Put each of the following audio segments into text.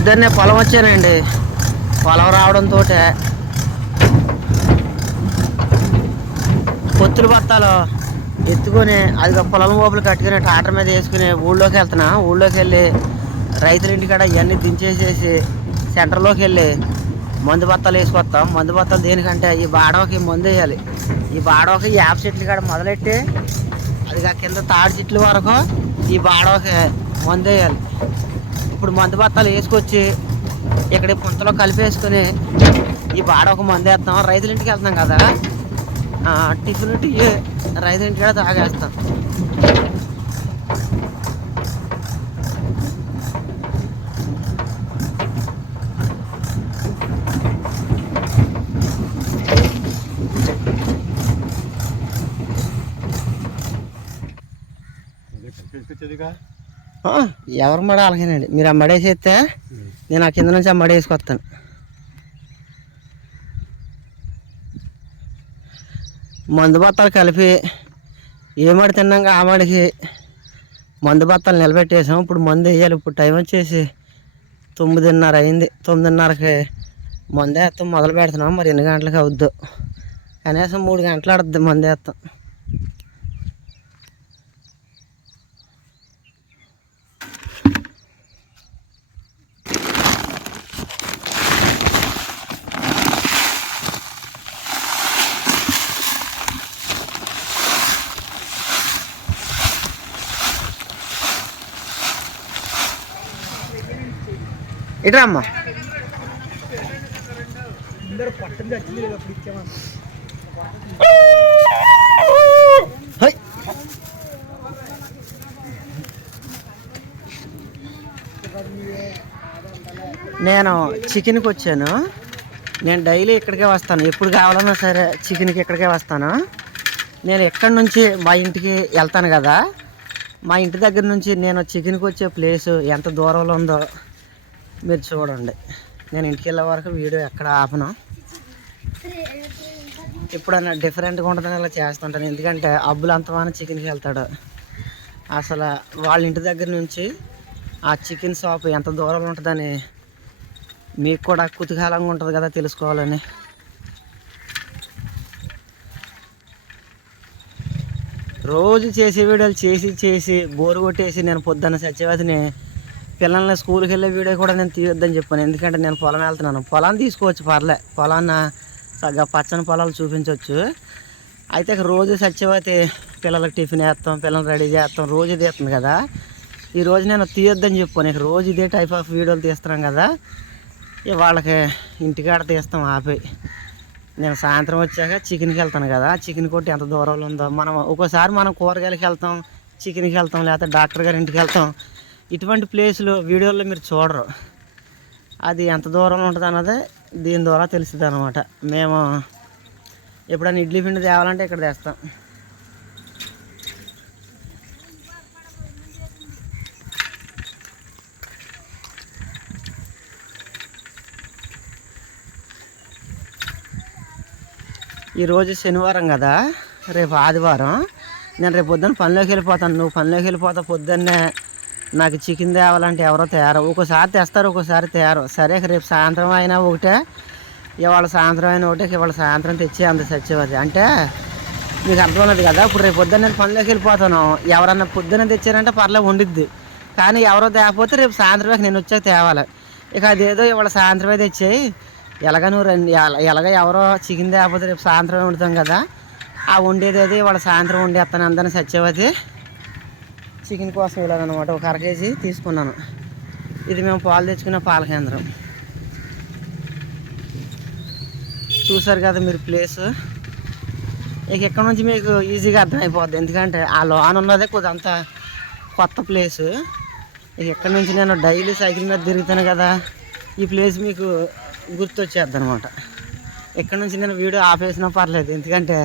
పొద్దున్నే పొలం వచ్చానండి. పొలం రావడంతో పొత్తులు బత్తాలు ఎత్తుకొని అది పొలం ఓపులు కట్టుకుని ట్రాక్టర్ మీద వేసుకుని ఊళ్ళోకి వెళ్తున్నా. ఊళ్ళోకి వెళ్ళి రైతుల ఇంటికాడ ఇవన్నీ దించేసేసి సెంటర్లోకి వెళ్ళి మందు బత్తాలు వేసుకొస్తాం. మందు బత్తాలు దేనికంటే ఈ బాడవకి మందు వేయాలి. ఈ బాడవకి యాప చెట్లు కాడ మొదలెట్టి అది కింద తాడి చెట్ల వరకు ఈ బాడవకి మందు వేయాలి. ఇప్పుడు మందు బత్తాలు వేసుకొచ్చి ఇక్కడ పుంతలో కలిపేసుకొని ఈ బాడ ఒక మందు వేస్తాం రైతుల ఇంటికి వెళ్తాం కదా టిఫిన్ టీ రైతుల ఇంటికి కూడా తాగేస్తాం. తీసుకొచ్చేదిగా ఎవరు మడ అలాగేనండి మీరు ఆ మడేసేస్తే నేను ఆ కింద నుంచి ఆ మడి వేసుకొస్తాను. మందు బత్తాలు కలిపి ఏ మడి తిన్నాక ఆ మడికి మందు బత్తాలు నిలబెట్టేసాం. ఇప్పుడు మందు వేయాలి. ఇప్పుడు టైం వచ్చేసి తొమ్మిదిన్నర అయింది. తొమ్మిదిన్నరకి మందు వేస్తాం. మొదలు పెడుతున్నాం. మరి ఎన్ని గంటలకు అవుద్దు? కనీసం మూడు గంటలు ఆడుద్ది మందు ఇట్రా అమ్మా హై. నేను చికెన్కి వచ్చాను. నేను డైలీ ఇక్కడికే వస్తాను. ఎప్పుడు కావాలన్నా సరే చికెన్కి ఇక్కడికే వస్తాను. నేను ఎక్కడి నుంచి మా ఇంటికి వెళ్తాను కదా. మా ఇంటి దగ్గర నుంచి నేను చికెన్కి వచ్చే ప్లేస్ ఎంత దూరంలో ఉందో మీరు చూడండి. నేను ఇంటికి వెళ్ళే వరకు వీడియో ఎక్కడ ఆపను. ఎప్పుడైనా డిఫరెంట్గా ఉంటుందని ఇలా చేస్తుంటాను. ఎందుకంటే అబ్బులు అంతమాన చికెన్కి వెళ్తాడు. అసలు వాళ్ళ ఇంటి దగ్గర నుంచి ఆ చికెన్ షాప్ ఎంత దూరంలో ఉంటుందని మీకు కూడా కుతూహలంగా ఉంటుంది కదా తెలుసుకోవాలని. రోజు చేసే వీడియోలు చేసి చేసి బోరు కొట్టేసి నేను పొద్దున్న సత్యవతిని పిల్లల్ని స్కూల్కి వెళ్ళే వీడియో కూడా నేను తీయొద్దని చెప్పాను. ఎందుకంటే నేను పొలం వెళ్తున్నాను. పొలాన్ని తీసుకోవచ్చు పర్లే. పొలాన్న సగ్గా పచ్చని పొలాలు చూపించవచ్చు అయితే రోజు సత్యవతి పిల్లలకు టిఫిన్ వేస్తాం పిల్లల్ని రెడీ చేస్తాం. రోజు తీస్తుంది కదా. ఈ రోజు నేను తీయొద్దని చెప్పాను. ఇక రోజు ఇదే టైప్ ఆఫ్ వీడియోలు తీస్తున్నాం కదా. ఇక వాళ్ళకి ఇంటికాడ తీస్తాం ఆపి. నేను సాయంత్రం వచ్చాక చికెన్కి వెళ్తాను కదా. చికెన్ కొట్టి ఎంత దూరంలో ఉందో మనం ఒక్కోసారి మనం కూరగాయలకి వెళ్తాం చికెన్కి వెళ్తాం లేకపోతే డాక్టర్ గారి ఇంటికి వెళ్తాం. ఇటువంటి ప్లేసులు వీడియోలో మీరు చూడరు. అది ఎంత దూరంలో ఉంటుంది అన్నది దీని ద్వారా తెలుస్తుంది అనమాట మేము ఎప్పుడైనా ఇడ్లీ పిండి తేవాలంటే ఇక్కడ తెస్తాం. ఈరోజు శనివారం కదా రేపు ఆదివారం. నేను రేపు పొద్దున్న పనిలోకి వెళ్ళిపోతాను. నువ్వు పనిలోకి వెళ్ళిపోతా పొద్దున్నే నాకు చికెన్ తేవాలంటే ఎవరో తయారు ఒక్కోసారి తెస్తారు ఒక్కోసారి తయారు సరే రేపు సాయంత్రం అయినా ఒకటే. ఇవాళ సాయంత్రం అయినా ఒకటే ఇవాళ సాయంత్రం తెచ్చి అంత సచ్చేవాది అంటే మీకు అర్థమైనది కదా ఇప్పుడు రేపు పొద్దున్న నేను పనిలోకి వెళ్ళిపోతాను. ఎవరన్నా పొద్దున్న తెచ్చారంటే పర్లే ఉండిద్ది. కానీ ఎవరో తేకపోతే రేపు సాయంత్రం నేను వచ్చాక తేవాలి. ఇక అదేదో ఇవాళ సాయంత్రమే తెచ్చేయి. ఎలాగ నువ్వు రండి ఎలాగ ఎవరో చికెన్ తేకపోతే రేపు సాయంత్రమే వండుతాం కదా. ఆ వండేది అది ఇవాళ సాయంత్రం వండేస్తాను అందరిని సత్యవతి. చికెన్ కోసం వెళ్ళాలన్నమాట ఒక అర కేజీ తీసుకున్నాను. ఇది మేము పాలు తెచ్చుకున్న పాల కేంద్రం. చూసారు కదా మీరు ప్లేస్? ఇక ఇక్కడ నుంచి మీకు ఈజీగా అర్థమైపోద్ది. ఎందుకంటే ఆ లోన్ ఉన్నదే కొద్దింత కొత్త ప్లేసు. ఇక ఇక్కడ నుంచి నేను డైలీ సైకిల్ మీద తిరుగుతాను కదా. ఈ ప్లేస్ మీకు గుర్తొచ్చేద్ది అనమాట ఇక్కడ నుంచి నేను వీడియో ఆపేసినా పర్లేదు. ఎందుకంటే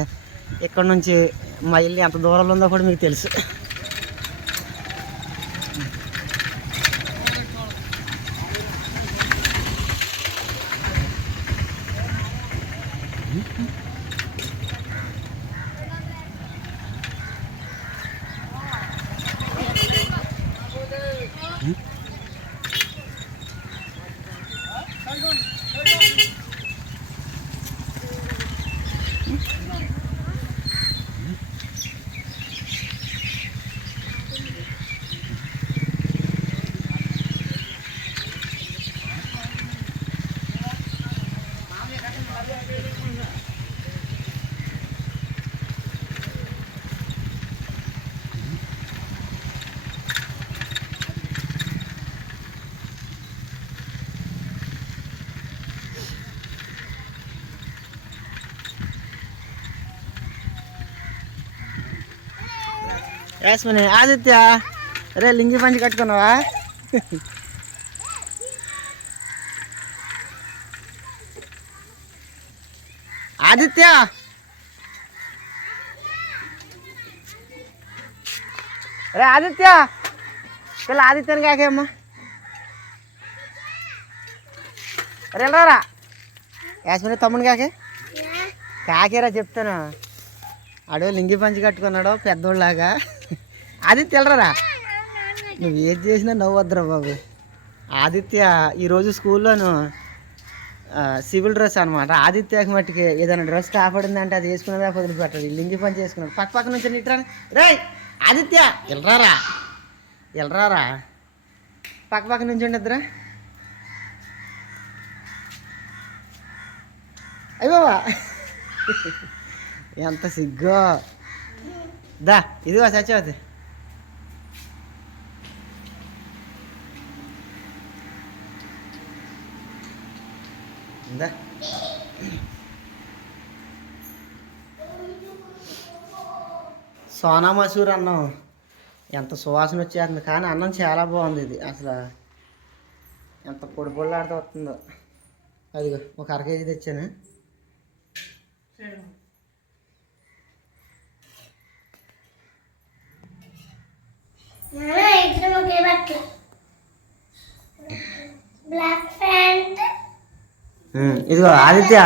ఇక్కడ నుంచి మా ఇల్లు ఎంత దూరంలో ఉందో కూడా మీకు తెలుసు. యాస్మిని ఆదిత్య రే లింగి పంచి కట్టుకున్నావా? ఆదిత్య! రే ఆదిత్య! పిల్ల ఆదిత్యని కాకేమ్మా రే రారా యాస్మిని తమ్ముని కాకే? కాకేరా చెప్తాను. ఆడు లింగి పంచి కట్టుకున్నాడు పెద్దోళ్ళలాగా. ఆదిత్య వెళ్ళరా నువ్వు ఏది చేసినా నవ్వద్దురా బాబు. ఆదిత్య ఈరోజు స్కూల్లోను సివిల్ డ్రెస్ అనమాట ఆదిత్యకి మట్టుకి ఏదైనా డ్రెస్ కాపాడిందంటే అది వేసుకున్నదా వదిలిపెట్టదు లింగి పని చేసుకున్నాడు పక్క పక్క నుంచి నిట్రా రే ఆదిత్య వెళ్ళరారా వెళ్ళరారా పక్క పక్క నుంచి ఉండద్దురా అయ్యో ఎంత సిగ్గో. దా ఇదిగో సత్యవతి. దా సోనా మసూర్ అన్నం ఎంత సువాసన వచ్చేస్తుంది కానీ అన్నం చాలా బాగుంది ఇది. అసలు ఎంత పొడి పొడిలాడుతూ వస్తుందో. అదిగో ఒక అర కేజీ తెచ్చాను. బ్లాక్ ప్యాంట్ ఇదిగో ఆదిత్య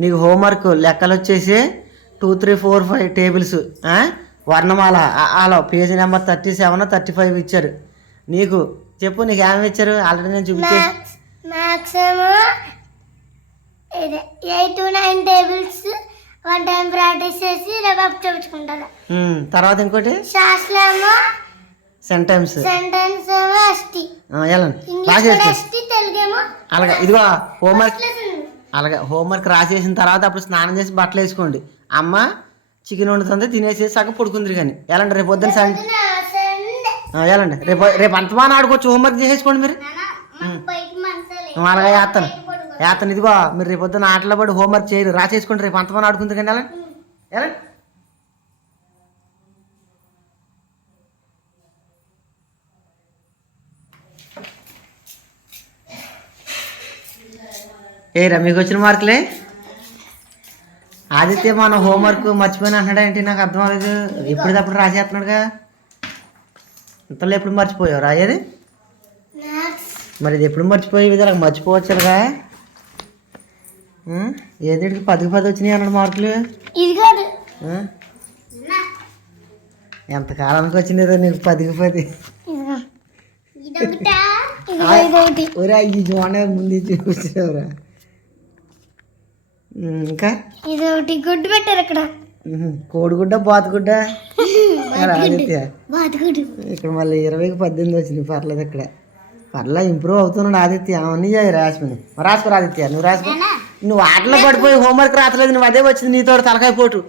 నీకు హోంవర్క్ లెక్కలు వచ్చేసి two three four five tables? వర్ణమాల ఆలో page number thirty seven thirty five ఇచ్చారు. నీకు చెప్పు నీకు ఏమి ఇచ్చారు? ఆల్రెడీ నేను ఇది eight two nine tables one time practice చేసి రేపు అప్ తర్వాత ఇంకోటి? శాస్త్రం ఏమో సెంటెన్స్ సెంటెన్స్ ఎస్టీ ఏమో అలాగే ఇదిగో హోంవర్క్ అలాగే హోంవర్క్ రాసేసిన తర్వాత అప్పుడు స్నానం చేసి బట్టలు వేసుకోండి. అమ్మ చికెన్ వండుతుంది తినేసేసి సగం పడుకుందిరి కానీ. వెళ్ళండి రేపు పొద్దున్న సండే? వెళ్ళండి రేపు రేపు అంతమాన ఆడుకోవచ్చు హోంవర్క్ చేసేసుకోండి మీరు. అలాగే వేస్తాను వేస్తాను ఇదిగో మీరు రేపు పొద్దున్న ఆటలో పడి హోంవర్క్ చేయరు. రాసేసుకోండి రేపు అంతమాన ఆడుకుంది కానీ వెళ్ళండి వెళ్ళండి ఏరా మీకు వచ్చిన మార్కులే? ఆదిత్య మన హోంవర్క్ మర్చిపోయిన అంటున్నాడు ఏంటి? నాకు అర్థం అవ్వలేదు. ఎప్పటికప్పుడు రాసేస్తున్నాడుగా. ఇంతలో ఎప్పుడు మర్చిపోయావు? రాయేది మరి ఇది ఎప్పుడు మర్చిపోయే విధాలు మర్చిపోవచ్చుగా ఏదిటికి పదికి పది వచ్చినాయి అన్నాడు మార్కులు? ఎంత కాలానికి వచ్చిందేదో నీకు పదికి పది. ఒరే ఈ జోనే ముందు చూపించావురా ఇంకా? ఇదొకటి గుడ్డు పెట్టారు ఇక్కడ. కోడిగుడ్డ బాతుగుడ్డ? ఆదిత్య? ఇక్కడ మళ్ళీ ఇరవైకి పద్దెనిమిది వచ్చింది పర్లేదు ఇక్కడ. పర్లే ఇంప్రూవ్ అవుతున్నాడు ఆదిత్య అవన్నీ చేయి రాసుకుని. రాసుకోరు ఆదిత్య నువ్వు రాసుకో. నువ్వు ఆటలో పడిపోయి హోంవర్క్ రాతలేదు నువ్వు అదే వచ్చింది నీతో తలకాయ పోటు?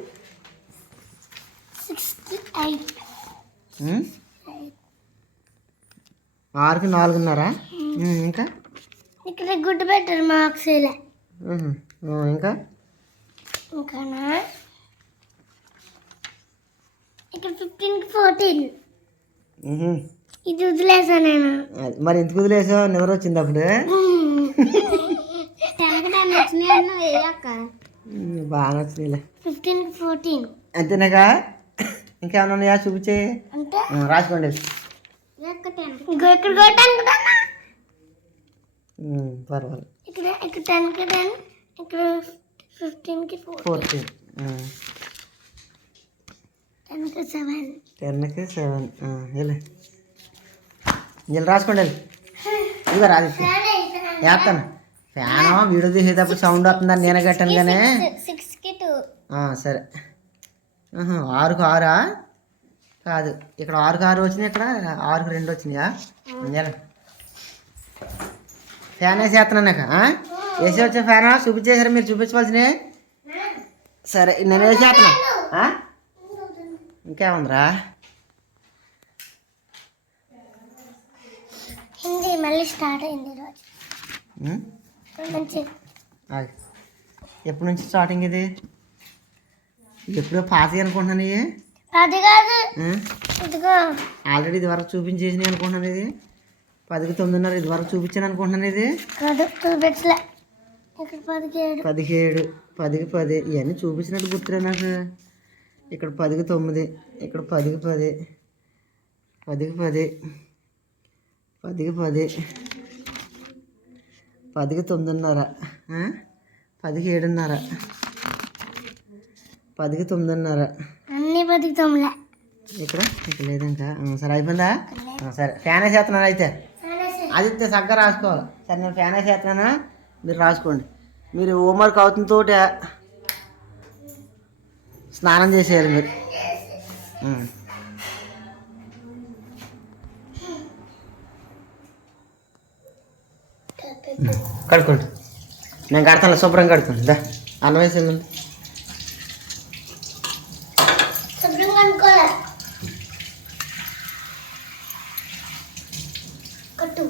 ఆరుకి నాలుగున్నర? ఇంకా? ఇక్కడ గుడ్డు పెట్టారు మార్క్స్ ఇలా ఇంకా? ఇంకానా? ఇక్కడ ఫిఫ్టీన్కి ఫోర్టీన్. ఇది వదిలేసా నేను. మరి ఎందుకు వదిలేసావు? నిద్ర వచ్చింది అప్పుడు. బాగా నచ్చిందిలే ఫిఫ్టీన్కి ఫోర్టీన్ అంతేనాగా ఇంకేమైనా ఉన్నాయా? చూపించే. అంటే? రాసుకోండి. పర్వాలేదు. ఇక్కడ ఇక్కడ టెన్. ఇక్కడ ఫిఫ్టీన్కి ఫోర్ ఫోర్టీన్ టెన్కి సెవెన్ టెన్కి సెవెన్ వెళ్ళి వీళ్ళు రాసుకోండి వెళ్ళి ఇదిగో రాదిత్య వేస్తాను ఫ్యాన్ వీడియో తీసేటప్పుడు సౌండ్ వస్తుందని నేనే కట్టాను కానీ సిక్స్కి టూ సరే. ఆరుకు ఆరా? కాదు ఇక్కడ ఆరుకు ఆరు వచ్చినాయి ఇక్కడ ఆరుకు రెండు వచ్చినాయా ఫ్యాన్ వేసేస్తున్నాక వేసి వచ్చే ఫ్యాన్? చూపించేసారు మీరు చూపించవలసినవి? సరే నేను వేసేస్తున్నా? ఇంకేముందిరా? హిందీ మళ్ళీ స్టార్ట్ అయింది ఆగు. ఎప్పటి నుంచి స్టార్టింగ్ ఇది? ఎప్పుడో పాత అనుకుంటున్నాను ఇవి? అది కాదు? ఇదిగో. ఆల్రెడీ ఇది వరకు చూపించేసి అనుకుంటున్నాను ఇది. పదికి తొమ్మిదిన్నర ఇది వరకు చూపించాను అనుకుంటున్నాను ఇది. కాదు చూపించలే. పదిహేడు? పదికి పది. ఇవన్నీ చూపించినట్టు గుర్తులే నాకు. ఇక్కడ పదికి తొమ్మిది ఇక్కడ పదికి పది పదికి పది పదికి పది పదికి తొమ్మిదిన్నర ఆ? పదికి ఏడున్నర పదికి తొమ్మిదిన్నర. అన్ని పదికి తొమ్మిది. ఇక్కడ? ఇక్కడ లేదు ఇంకా సరే అయిపోయిందా? సరే. ఫ్యాన్ వేసేస్తున్నాను అయితే? ఆదిత్య చక్కగా రాసుకోవాలి. సరే నేను ఫ్యాన్ వేసేస్తున్నాను? మీరు రాసుకోండి. మీరు హోంవర్క్ అవుతున్న తోట స్నానం చేసేయాలి మీరు. ఉం. కడుక్కోండి. నేను కడతాను శుభ్రం కడుకోండి దా అన్నం కట్టు.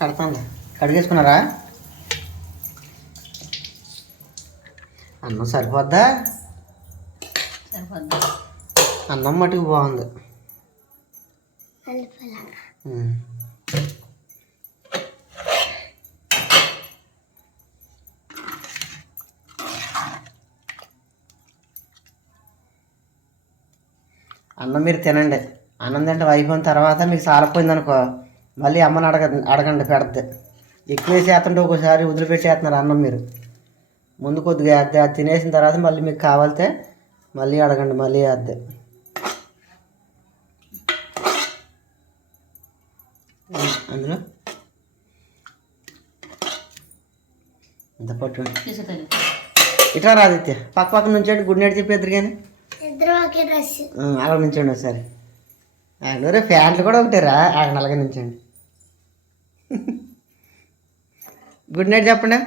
కడతాను కడిగేసుకున్నారా అన్నం సరిపోద్దా? సరిపోద్ది. అన్నం మటుకు బాగుంది. అన్నం మీరు తినండి. అన్నం తింటే అయిపోయిన తర్వాత మీకు సాలపోయింది అనుకో మళ్ళీ అమ్మని అడగ అడగండి పెడద్ది. ఎక్కువ వేసేస్తుంటే ఒకసారి వదిలిపెట్టేస్తున్నారు అన్నం మీరు. ముందు కొద్దిగా వేద్ది అది తినేసిన తర్వాత మళ్ళీ మీకు కావాలితే మళ్ళీ అడగండి మళ్ళీ వేద్ది అందులో ఎంత పట్టు. ఇట్లా రాదిత్య పక్క పక్క నుంచండి గుడ్ నైట్ కానీ ఇద్దరు ఒకే డ్రెస్. అలా నుంచండి ఒకసారి. అక్కడ ఫ్యాన్లు కూడా ఒకటేరా అక్కడ అలాగే నుంచండి. గుడ్ నైట్ చెప్పండి